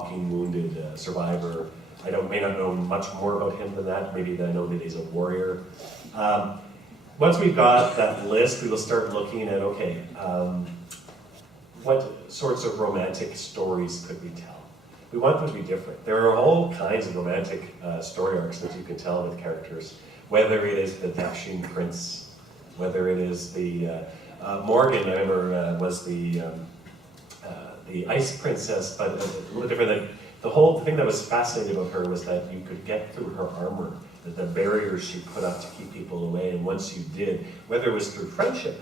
walking wounded survivor. I may not know much more about him than that. Maybe I know that he's a warrior. Once we've got that list, we will start looking at, okay, what sorts of romantic stories could we tell? We want them to be different. There are all kinds of romantic story arcs that you can tell with characters, whether it is the dashing prince, whether it is the Morgan, I remember, was the ice princess, but a little different. The whole thing that was fascinating about her was that you could get through her armor, that the barriers she put up to keep people away, and once you did, whether it was through friendship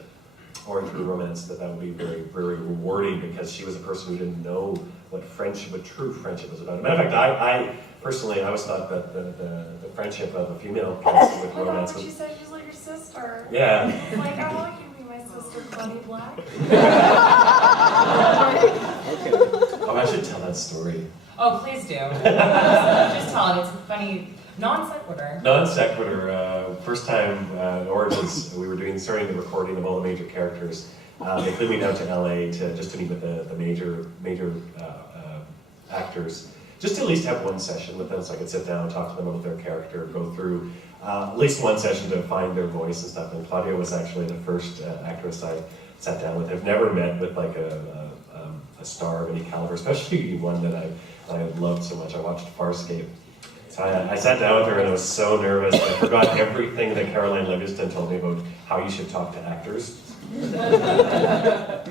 or through romance, that would be very, very rewarding, because she was a person who didn't know what friendship, what true friendship was about. As a matter of fact, I personally, I always thought that the friendship of a female character with romance was... She said she was like your sister. Yeah. Like, I want you to be my sister, Claudia Black. Oh, I should tell that story. Oh, please do. Just tell it. It's a funny non sequitur. Non sequitur. First time Origins, we were starting the recording of all the major characters. They flew me down to LA just to meet with the major actors, just to at least have one session with them, so I could sit down and talk to them about their character, go through at least one session to find their voice and stuff. And Claudia was actually the first actress I sat down with. I've never met with like a star of any caliber, especially one that I loved so much. I watched Farscape. So I sat down with her and I was so nervous. I forgot everything that Caroline Livingston told me about how you should talk to actors. And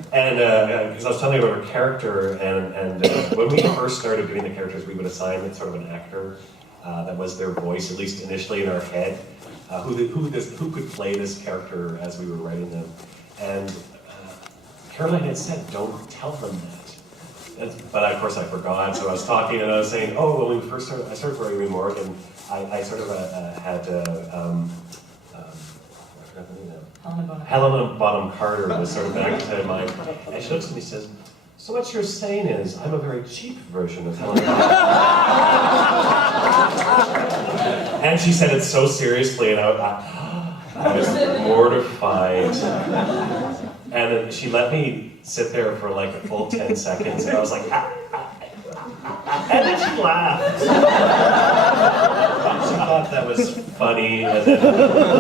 because I was telling you about her character, and when we first started doing the characters, we would assign sort of an actor that was their voice, at least initially in our head, who could play this character as we were writing them. And Caroline had said, don't tell them that. But of course I forgot, so I was talking and I was saying, oh, when we first started, I started writing with Morgan, I sort of had, Helena Bonham Carter was sort of back to my, and she looks at me and says, so what you're saying is, I'm a very cheap version of Helena Bonham Carter. And she said it so seriously, and I was mortified. And then she let me sit there for like a full 10 seconds, and I was like, and then she laughed. She thought that was funny, and then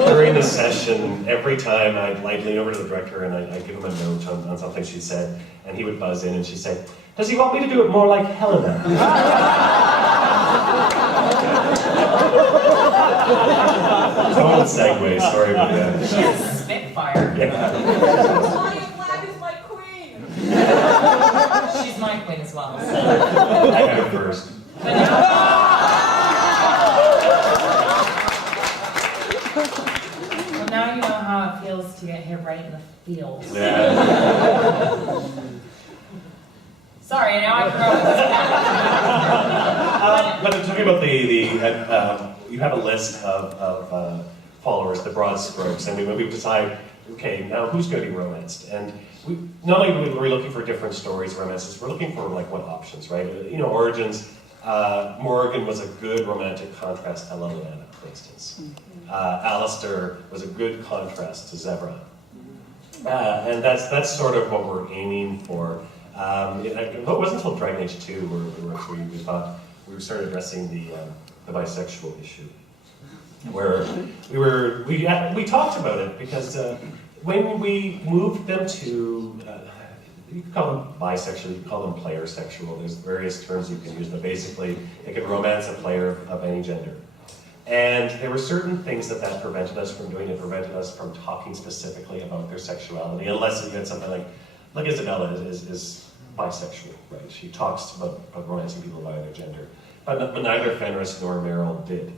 during the session, every time I'd lean over to the director and I'd give him a note on something she said, and he would buzz in and she'd say, does he want me to do it more like Helena? Total segue, sorry about that. She's Spitfire. Yeah. Claudia Black is my queen. She's my queen as well. So. I got it first. Well, now you know how it feels to get hit right in the feels. Yeah. Sorry, now I forgot what But talking about you have a list of followers, the broad strokes, and we decide, okay, now who's going to be romanced? And not only are we looking for different stories, romances, we're looking for like what options, right? You know, Origins, Morgan was a good romantic contrast to Liliana, for instance. Alistair was a good contrast to Zebra. And that's sort of what we're aiming for. It wasn't until Dragon Age 2 where we thought we started addressing the bisexual issue, where we talked about it because when we moved them to you can call them bisexual, you can call them player sexual. There's various terms you can use, but basically they can romance a player of any gender. And there were certain things that prevented us from doing. It prevented us from talking specifically about their sexuality, unless you had something like Isabella is bisexual, right? She talks about romancing people by their gender. But neither Fenris nor Meryl did.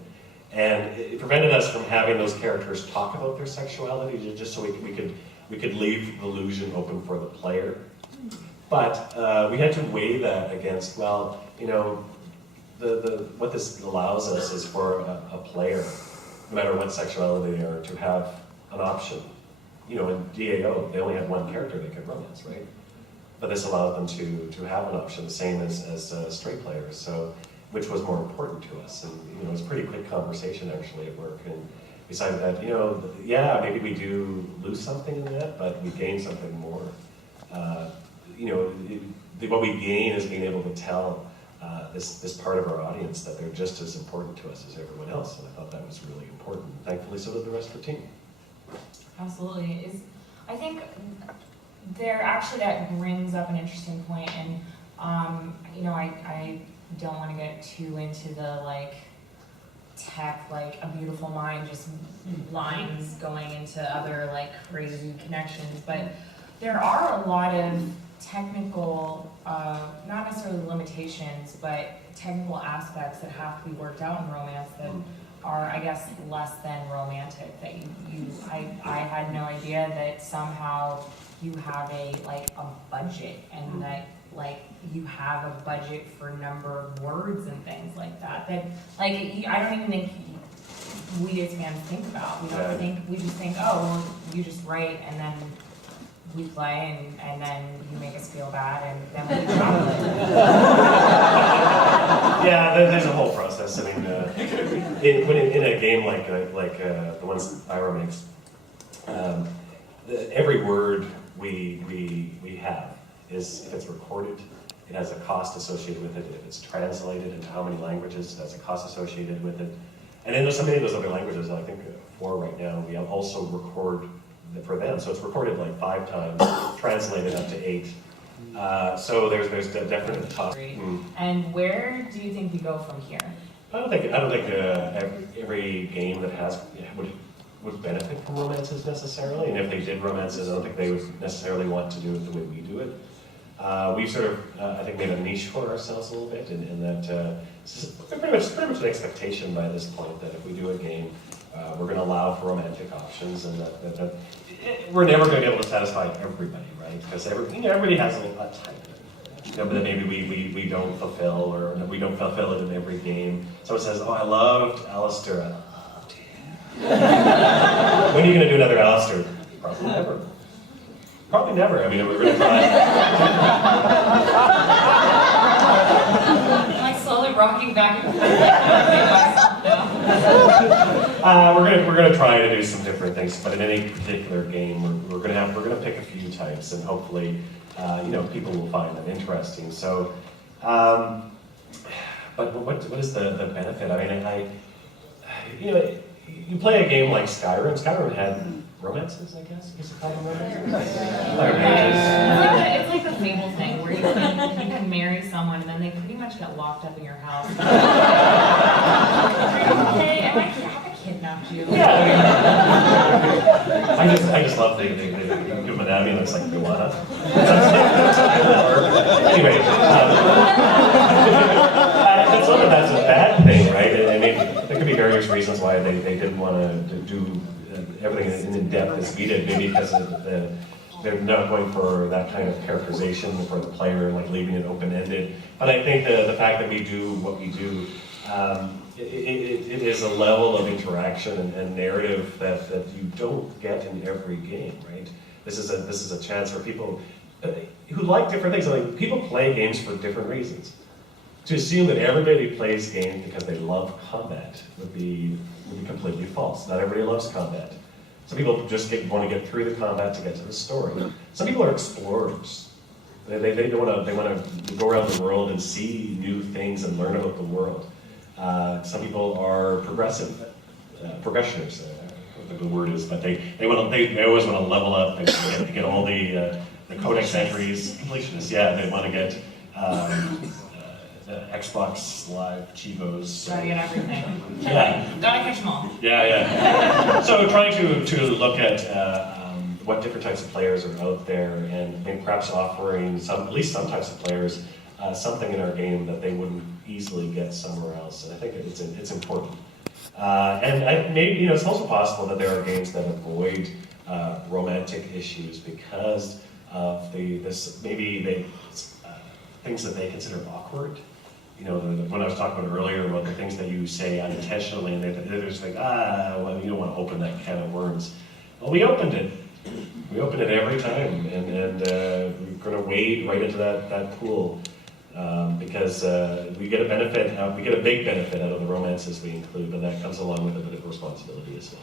And it prevented us from having those characters talk about their sexuality, just so we could leave the illusion open for the player. But we had to weigh that against, well, you know, what this allows us is for a player, no matter what sexuality they are, to have an option. You know, in DAO, they only had one character they could romance, right? But this allowed them to have an option, the same as straight players. So, which was more important to us. And you know, it was a pretty quick conversation actually at work, and we decided that, you know, yeah, maybe we do lose something in that, but we gain something more. You know, what we gain is being able to tell this part of our audience, that they're just as important to us as everyone else, and I thought that was really important. Thankfully, so did the rest of the team. Absolutely. I think that brings up an interesting point, and you know, I don't want to get too into the like tech, like a beautiful mind, just lines going into other like crazy connections, but there are a lot of technical, not necessarily limitations, but technical aspects that have to be worked out in romance that are, I guess, less than romantic. That I had no idea that somehow you have a budget, and that like you have a budget for number of words and things like that. That like I don't even think we as fans think about. We don't think, we just think, oh well, you just write and then we play and then you make us feel bad and then we drop it. Yeah, there's a whole process. I mean, in a game like the ones Ira makes, every word we have is, if it's recorded, it has a cost associated with it. If it's translated into how many languages, it has a cost associated with it. And then there's so many of those other languages, I think 4 right now, we also record for them. So it's recorded like 5 times, translated up to 8. So there's a definite cost. And where do you think we go from here? I don't think every game that has would benefit from romances necessarily, and if they did romances, I don't think they would necessarily want to do it the way we do it. We've sort of, I think, made a niche for ourselves a little bit, in that it's pretty much an expectation by this point that if we do a game, we're going to allow for romantic options, and that we're never going to be able to satisfy everybody, right? Because everybody has a type. But maybe we don't fulfill, or we don't fulfill it in every game. Someone says, "Oh, I loved Alistair." I loved him. When are you going to do another Alistair? Probably never. Probably never. I mean, we're going to try. Am I slowly rocking back and We're going to try to do some different things, but in any particular game, we're going to pick a few types, and hopefully, people will find them interesting. So, but what is the benefit? I mean, you play a game like Skyrim. Skyrim had romances, I guess. You could call them romances. It's like the Fable thing where you can marry someone and then they pretty much get locked up in your house. Hey, am I kidnapped you? Yeah. I just love the human anatomy looks like Moana. Anyway, that's not that that's a bad thing, right? I mean, there could be various reasons why they didn't want to do everything in depth as we did. Maybe because they're not going for that kind of characterization for the player, like leaving it open-ended. But I think the fact that we do what we do, it is a level of interaction and narrative that you don't get in every game, right? This is a chance for people who like different things. I mean, people play games for different reasons. To assume that everybody plays games because they love combat would be completely false. Not everybody loves combat. Some people just want to get through the combat to get to the story. Some people are explorers. They want to go around the world and see new things and learn about the world. Some people are progressive, progressioners. I don't know what the word is, but they always want to level up. They get all the codex entries. Completionists, yeah. They want to get the Xbox Live Chivos. Gotta get everything. Yeah. Gotta catch them all. Yeah. So trying to look at what different types of players are out there, and maybe perhaps offering at least some types of players something in our game that they wouldn't easily get somewhere else. And I think it's important. And maybe it's also possible that there are games that avoid romantic issues because of things that they consider awkward. When I was talking about earlier about the things that you say unintentionally, and they're just like, well, you don't want to open that can of worms. Well, we opened it. We open it every time, and we're going to wade right into that pool because we get a benefit. We get a big benefit out of the romances we include, but that comes along with a bit of responsibility as well.